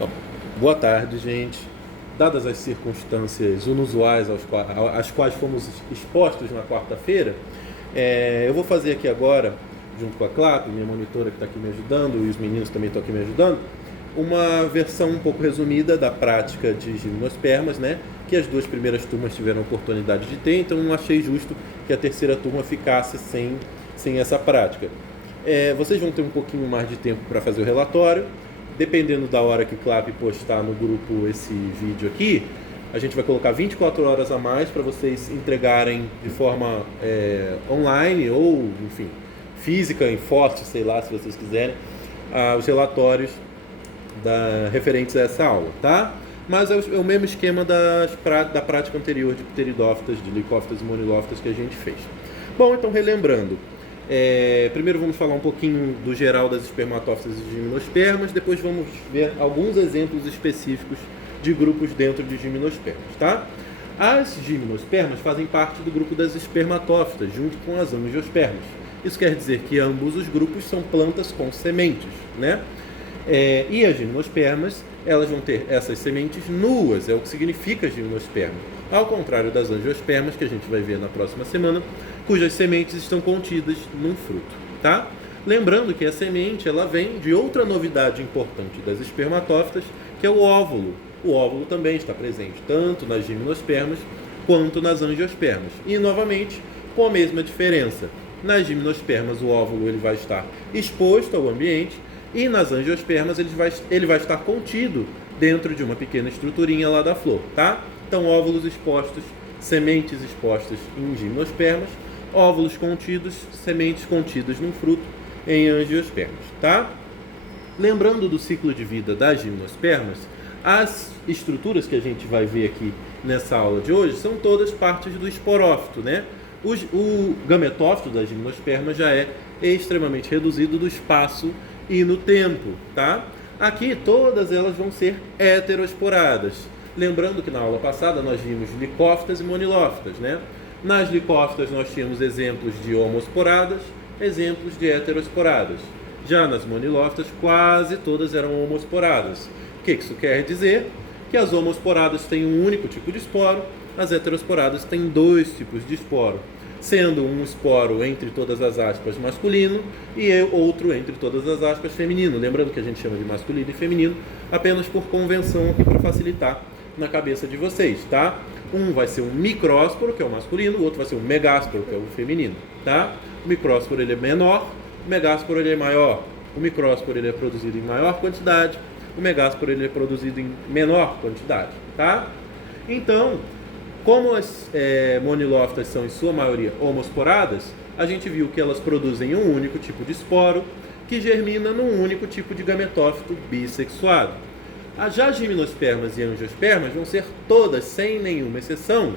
Ó, boa tarde, gente. Dadas as circunstâncias inusuais às quais fomos expostos na quarta-feira, eu vou fazer aqui agora, junto com a Clap, minha monitora que está aqui me ajudando, e os meninos também estão aqui me ajudando, uma versão um pouco resumida da prática de gimnospermas, né? Que as duas primeiras turmas tiveram a oportunidade de ter, então não achei justo que a terceira turma ficasse sem essa prática. Vocês vão ter um pouquinho mais de tempo para fazer o relatório. Dependendo da hora que o Clap postar no grupo esse vídeo aqui, a gente vai colocar 24 horas a mais para vocês entregarem de forma online ou, enfim, física, em foto, sei lá, se vocês quiserem, os relatórios referentes a essa aula, tá? Mas é o mesmo esquema da prática anterior de pteridófitas, de licófitas e monilófitas que a gente fez. Bom, então relembrando, primeiro vamos falar um pouquinho do geral das espermatófitas e gimnospermas, depois vamos ver alguns exemplos específicos de grupos dentro de gimnospermas, tá? As gimnospermas fazem parte do grupo das espermatófitas, junto com as angiospermas. Isso quer dizer que ambos os grupos são plantas com sementes, né? E as gimnospermas, elas vão ter essas sementes nuas, é o que significa gimnosperma. Ao contrário das angiospermas, que a gente vai ver na próxima semana, cujas sementes estão contidas num fruto, tá? Lembrando que a semente, ela vem de outra novidade importante das espermatófitas, que é o óvulo. O óvulo também está presente tanto nas gimnospermas quanto nas angiospermas. E, novamente, com a mesma diferença. Nas gimnospermas, o óvulo ele vai estar exposto ao ambiente, e nas angiospermas ele vai estar contido dentro de uma pequena estruturinha lá da flor, tá? Então, óvulos expostos, sementes expostas em gimnospermas, óvulos contidos, sementes contidas num fruto em angiospermas, tá? Lembrando do ciclo de vida das gimnospermas, as estruturas que a gente vai ver aqui nessa aula de hoje são todas partes do esporófito, né? O gametófito das gimnospermas já é extremamente reduzido do espaço e no tempo, tá? Aqui todas elas vão ser heteroesporadas. Lembrando que na aula passada nós vimos licófitas e monilófitas, né? Nas licófitas nós tínhamos exemplos de homoesporadas, exemplos de heteroesporadas. Já nas monilófitas quase todas eram homoesporadas. O que isso quer dizer? Que as homoesporadas têm um único tipo de esporo, as heteroesporadas têm dois tipos de esporo, sendo um esporo entre todas as aspas masculino e outro entre todas as aspas feminino. Lembrando que a gente chama de masculino e feminino apenas por convenção aqui para facilitar na cabeça de vocês, tá? Um vai ser um micrósporo, que é o masculino, o outro vai ser um megásporo, que é o feminino, tá? O micrósporo ele é menor, o megásporo ele é maior. O micrósporo ele é produzido em maior quantidade, o megásporo ele é produzido em menor quantidade, tá? Então, como as monilófitas são em sua maioria homoesporadas, a gente viu que elas produzem um único tipo de esporo que germina num único tipo de gametófito bissexuado. Já as gimnospermas e angiospermas vão ser todas, sem nenhuma exceção,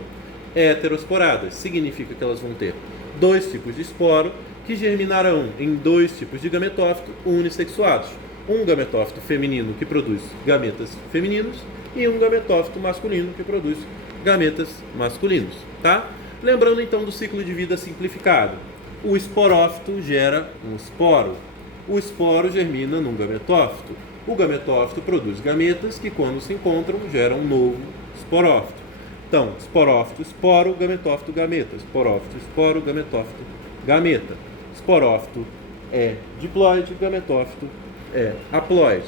heteroesporadas. Significa que elas vão ter dois tipos de esporo que germinarão em dois tipos de gametófito unissexuados. Um gametófito feminino que produz gametas femininos e um gametófito masculino que produz gametas masculinos, tá? Lembrando então do ciclo de vida simplificado. O esporófito gera um esporo. O esporo germina num gametófito. O gametófito produz gametas que, quando se encontram, geram um novo esporófito. Então, esporófito, esporo, gametófito, gameta. Esporófito, esporo, gametófito, gameta. Esporófito é diploide, gametófito é haploide.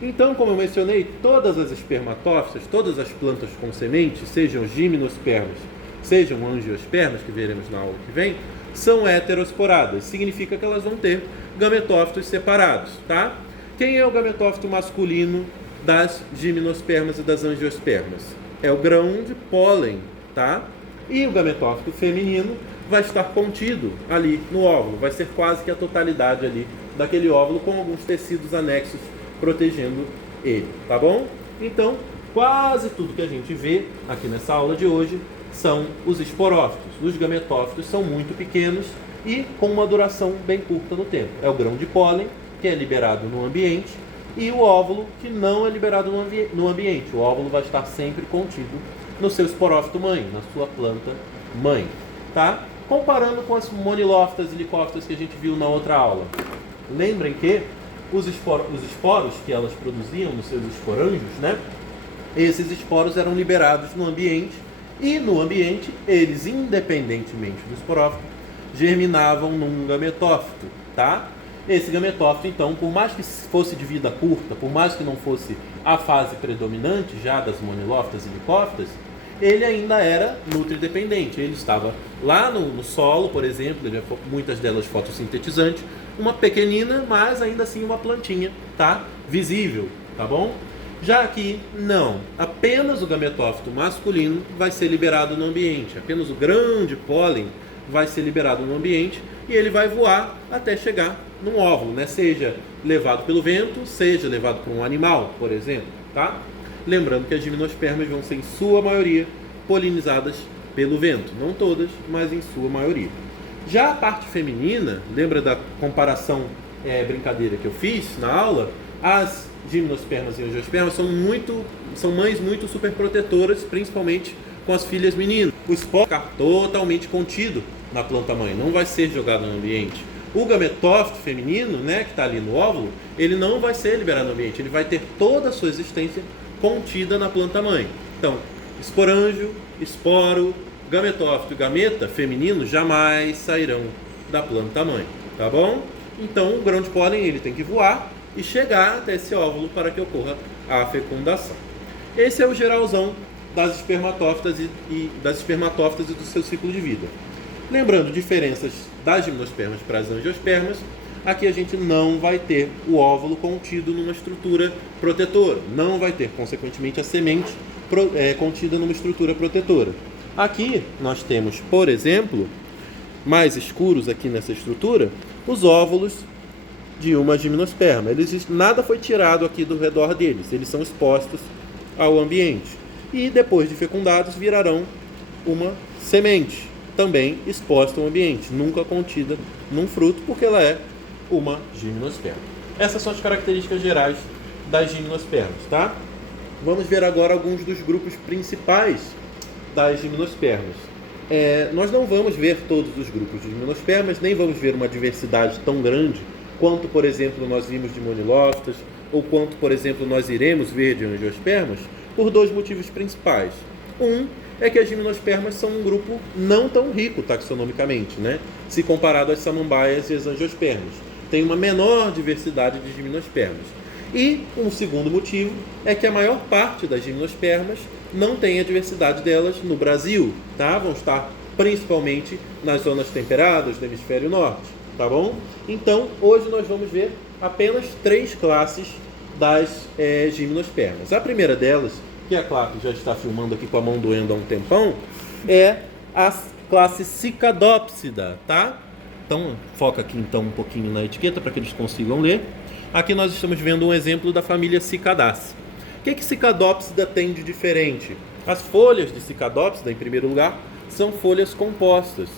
Então, como eu mencionei, todas as espermatófitas, todas as plantas com sementes, sejam gimnospermas, sejam angiospermas, que veremos na aula que vem, são heteroesporadas. Significa que elas vão ter gametófitos separados, tá? Quem é o gametófito masculino das gimnospermas e das angiospermas? É o grão de pólen, tá? E o gametófito feminino vai estar contido ali no óvulo, vai ser quase que a totalidade ali daquele óvulo, com alguns tecidos anexos protegendo ele, tá bom? Então, quase tudo que a gente vê aqui nessa aula de hoje são os esporófitos. Os gametófitos são muito pequenos e com uma duração bem curta no tempo. É o grão de pólen, que é liberado no ambiente, e o óvulo, que não é liberado no ambiente. O óvulo vai estar sempre contido no seu esporófito mãe, na sua planta mãe, tá? Comparando com as monilófitas e licófitas que a gente viu na outra aula. Lembrem que os esporos que elas produziam nos seus esporângios, né? Esses esporos eram liberados no ambiente e no ambiente eles, independentemente do esporófito, germinavam num gametófito, tá? Esse gametófito, então, por mais que fosse de vida curta, por mais que não fosse a fase predominante já das monilófitas e licófitas, ele ainda era nutridependente. Ele estava lá no solo, por exemplo, muitas delas fotossintetizantes, uma pequenina, mas ainda assim uma plantinha, tá? Visível, tá bom? Já aqui, não. Apenas o gametófito masculino vai ser liberado no ambiente. Apenas o grande pólen vai ser liberado no ambiente e ele vai voar até chegar num óvulo, né? Seja levado pelo vento, seja levado por um animal, por exemplo, tá? Lembrando que as gimnospermas vão ser, em sua maioria, polinizadas pelo vento. Não todas, mas em sua maioria. Já a parte feminina, lembra da comparação, brincadeira que eu fiz na aula? As gimnospermas e angiospermas são mães muito superprotetoras, principalmente com as filhas meninas. O esporo vai ficar totalmente contido na planta-mãe, não vai ser jogado no ambiente. O gametófito feminino, né, que está ali no óvulo, ele não vai ser liberado no ambiente, ele vai ter toda a sua existência contida na planta-mãe. Então, esporângio, esporo, gametófito e gameta feminino jamais sairão da planta-mãe, tá bom? Então, o grão de pólen ele tem que voar e chegar até esse óvulo para que ocorra a fecundação. Esse é o geralzão das espermatófitas e do seu ciclo de vida. Lembrando diferenças das gimnospermas para as angiospermas, aqui a gente não vai ter o óvulo contido numa estrutura protetora, não vai ter, consequentemente, a semente contida numa estrutura protetora. Aqui nós temos, por exemplo, mais escuros aqui nessa estrutura, os óvulos de uma gimnosperma. Nada foi tirado aqui do redor deles, eles são expostos ao ambiente. E depois de fecundados virarão uma semente, também exposta ao ambiente, nunca contida num fruto, porque ela é uma gimnosperma. Essas são as características gerais das gimnospermas, tá? Vamos ver agora alguns dos grupos principais das gimnospermas. Nós não vamos ver todos os grupos de gimnospermas, nem vamos ver uma diversidade tão grande quanto, por exemplo, nós vimos de monilófitas, ou quanto, por exemplo, nós iremos ver de angiospermas, por dois motivos principais. Um é que as gimnospermas são um grupo não tão rico taxonomicamente, né? Se comparado às samambaias e às angiospermas. Tem uma menor diversidade de gimnospermas. E um segundo motivo é que a maior parte das gimnospermas não tem a diversidade delas no Brasil, tá? Vão estar principalmente nas zonas temperadas do hemisfério norte, tá bom? Então, hoje nós vamos ver apenas 3 classes das gimnospermas. A primeira delas, que a Clap já está filmando aqui com a mão doendo há um tempão, é a classe Cicadópsida, tá? Então, foca aqui então um pouquinho na etiqueta para que eles consigam ler. Aqui nós estamos vendo um exemplo da família Cicadaceae. O que Cicadópsida tem de diferente? As folhas de Cicadópsida, em primeiro lugar, são folhas compostas.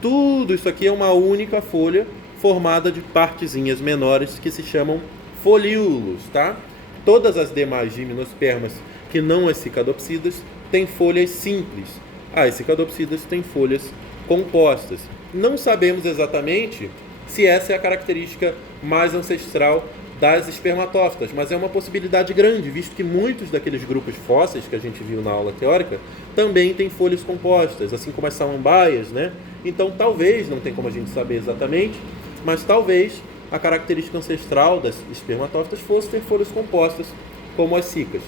Tudo isso aqui é uma única folha formada de partezinhas menores que se chamam folíolos, tá? Todas as demais gimnospermas que não as cicadopsidas têm folhas simples. As cicadopsidas têm folhas compostas. Não sabemos exatamente se essa é a característica mais ancestral das espermatófitas, mas é uma possibilidade grande, visto que muitos daqueles grupos fósseis que a gente viu na aula teórica também têm folhas compostas, assim como as samambaias, né? Então talvez, não tem como a gente saber exatamente, mas talvez a característica ancestral das espermatófitas fosse ter folhas compostas, como as cicas.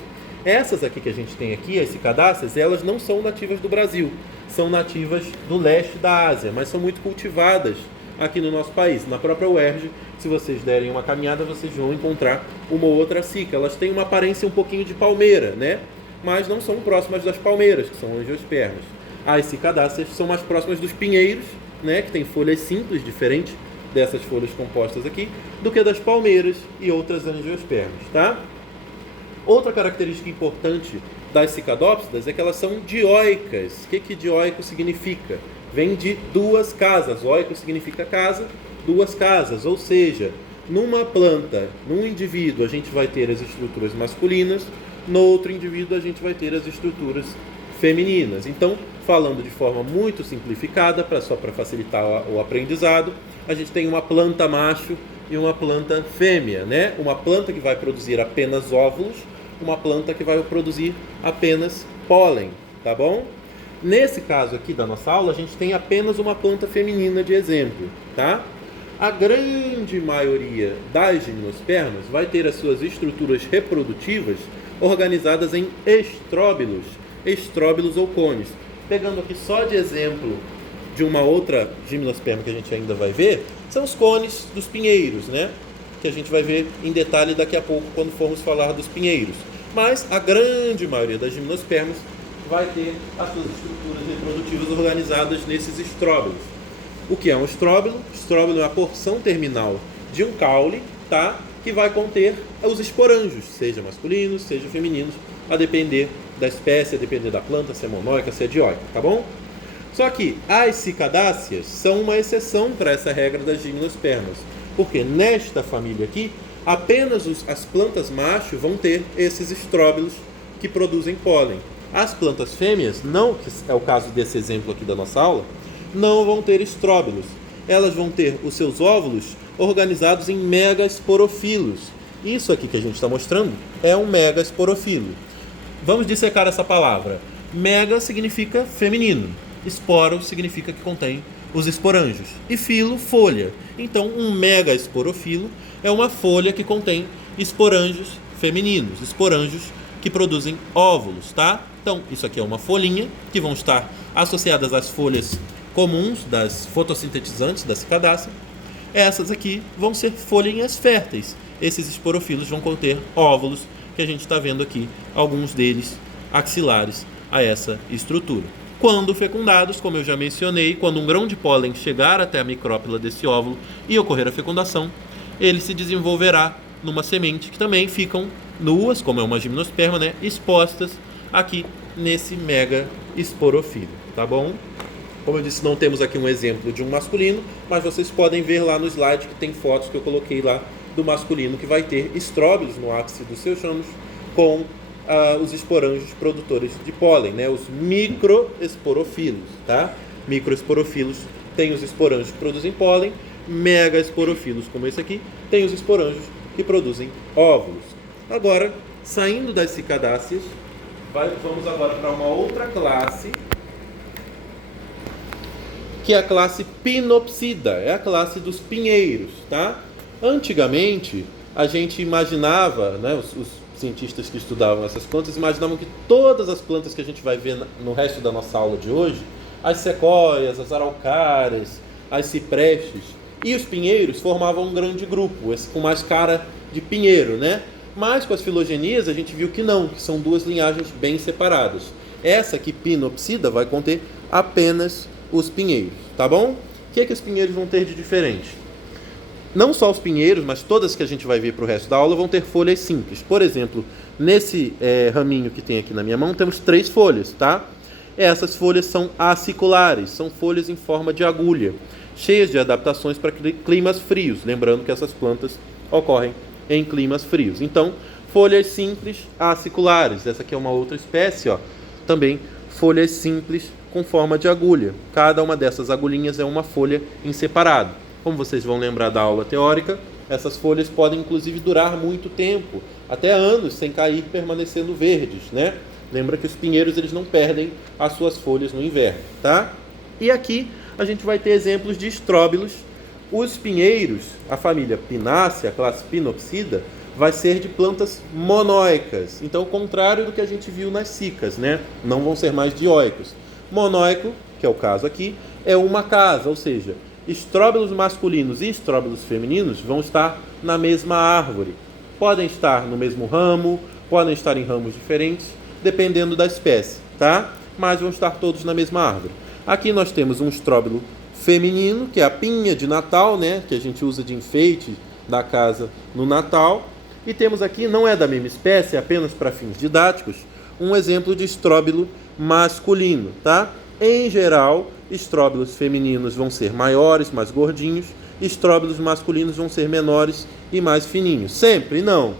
Essas aqui que a gente tem aqui, as cicadáceas, elas não são nativas do Brasil, são nativas do leste da Ásia, mas são muito cultivadas aqui no nosso país. Na própria UERJ, se vocês derem uma caminhada, vocês vão encontrar uma ou outra cica. Elas têm uma aparência um pouquinho de palmeira, né? Mas não são próximas das palmeiras, que são angiospermas. As cicadáceas são mais próximas dos pinheiros, né? Que tem folhas simples, diferente dessas folhas compostas aqui, do que das palmeiras e outras angiospermas, tá? Outra característica importante das cicadópsidas é que elas são dioicas. O que dioico significa? Vem de duas casas. Oico significa casa, duas casas. Ou seja, numa planta, num indivíduo, a gente vai ter as estruturas masculinas, no outro indivíduo a gente vai ter as estruturas femininas. Então, falando de forma muito simplificada, só para facilitar o aprendizado, a gente tem uma planta macho e uma planta fêmea, né? Uma planta que vai produzir apenas óvulos, uma planta que vai produzir apenas pólen, tá bom? Nesse caso aqui da nossa aula, a gente tem apenas uma planta feminina de exemplo, tá? A grande maioria das gimnospermas vai ter as suas estruturas reprodutivas organizadas em estróbilos ou cones. Pegando aqui só de exemplo de uma outra gimnosperma que a gente ainda vai ver, são os cones dos pinheiros, né? Que a gente vai ver em detalhe daqui a pouco quando formos falar dos pinheiros. Mas a grande maioria das gimnospermas vai ter as suas estruturas reprodutivas organizadas nesses estróbilos. O que é um estróbilo? Estróbilo é a porção terminal de um caule, tá? Que vai conter os esporângios, seja masculinos, seja femininos, a depender da espécie, a depender da planta, se é monóica, se é dioica, tá bom? Só que as cicadáceas são uma exceção para essa regra das gimnospermas, porque nesta família aqui, apenas as plantas macho vão ter esses estróbilos que produzem pólen. As plantas fêmeas, não, que é o caso desse exemplo aqui da nossa aula, não vão ter estróbilos. Elas vão ter os seus óvulos organizados em megasporofilos. Isso aqui que a gente está mostrando é um megasporofilo. Vamos dissecar essa palavra. Mega significa feminino. Esporo significa que contém os esporângios. E filo, folha. Então, um megasporofilo é uma folha que contém esporângios femininos, esporângios que produzem óvulos, tá? Então, isso aqui é uma folhinha que vão estar associadas às folhas comuns das fotossintetizantes da cicadácea. Essas aqui vão ser folhinhas férteis. Esses esporofilos vão conter óvulos, que a gente está vendo aqui, alguns deles axilares a essa estrutura. Quando fecundados, como eu já mencionei, quando um grão de pólen chegar até a micrópila desse óvulo e ocorrer a fecundação, ele se desenvolverá numa semente que também ficam nuas, como é uma gimnosperma, né, expostas aqui nesse mega esporofilo, tá bom? Como eu disse, não temos aqui um exemplo de um masculino, mas vocês podem ver lá no slide que tem fotos que eu coloquei lá do masculino que vai ter estróbilos no ápice dos seus ramos com os esporângios produtores de pólen, né? Os microesporofilos, tá? Microesporofilos têm os esporângios que produzem pólen, megaesporofilos, como esse aqui, têm os esporângios que produzem óvulos. Agora, saindo das cicadáceas, vamos agora para uma outra classe, que é a classe Pinopsida, é a classe dos pinheiros, tá? Antigamente, a gente imaginava, né, os cientistas que estudavam essas plantas imaginavam que todas as plantas que a gente vai ver no resto da nossa aula de hoje, as sequoias, as araucárias, as ciprestes e os pinheiros formavam um grande grupo, esse com mais cara de pinheiro, né? Mas com as filogenias a gente viu que não, que são duas linhagens bem separadas. Essa aqui, Pinopsida, vai conter apenas os pinheiros, tá bom? O que é que os pinheiros vão ter de diferente? Não só os pinheiros, mas todas que a gente vai ver para o resto da aula vão ter folhas simples. Por exemplo, nesse raminho que tem aqui na minha mão, temos 3 folhas, tá? Essas folhas são aciculares, são folhas em forma de agulha, cheias de adaptações para climas frios, lembrando que essas plantas ocorrem em climas frios. Então, folhas simples aciculares. Essa aqui é uma outra espécie, ó, também folhas simples com forma de agulha. Cada uma dessas agulhinhas é uma folha em separado. Como vocês vão lembrar da aula teórica, essas folhas podem inclusive durar muito tempo, até anos, sem cair, permanecendo verdes, né? Lembra que os pinheiros eles não perdem as suas folhas no inverno, tá? E aqui a gente vai ter exemplos de estróbilos. Os pinheiros, a família Pinácea, a classe Pinopsida, vai ser de plantas monóicas. Então, o contrário do que a gente viu nas cicas, né? Não vão ser mais dioicos. Monóico, que é o caso aqui, é uma casa, ou seja, estróbilos masculinos e estróbilos femininos vão estar na mesma árvore. Podem estar no mesmo ramo, podem estar em ramos diferentes, dependendo da espécie, tá? Mas vão estar todos na mesma árvore. Aqui nós temos um estróbilo feminino, que é a pinha de Natal, né? Que a gente usa de enfeite da casa no Natal. E temos aqui, não é da mesma espécie, é apenas para fins didáticos, um exemplo de estróbilo masculino, tá? Em geral, estróbilos femininos vão ser maiores, mais gordinhos, estróbilos masculinos vão ser menores e mais fininhos. Sempre não.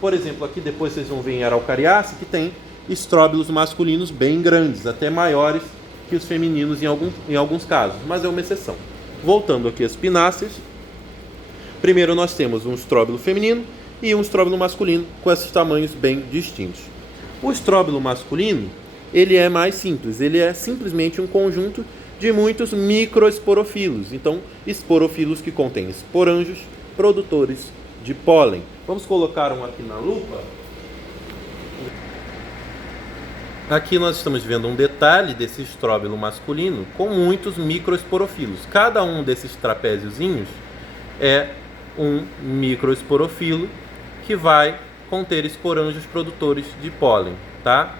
Por exemplo, aqui depois vocês vão ver em Araucariácea que tem estróbilos masculinos bem grandes, até maiores que os femininos em alguns casos, mas é uma exceção. Voltando aqui às pináceas, Primeiro nós temos um estróbilo feminino e um estróbilo masculino com esses tamanhos bem distintos. O estróbilo masculino, ele é mais simples, ele é simplesmente um conjunto de muitos microesporofilos. Então, esporofilos que contêm esporângios produtores de pólen. Vamos colocar um aqui na lupa. Aqui nós estamos vendo um detalhe desse estróbilo masculino com muitos microesporofilos. Cada um desses trapéziozinhos é um microesporofilo que vai conter esporângios produtores de pólen, tá?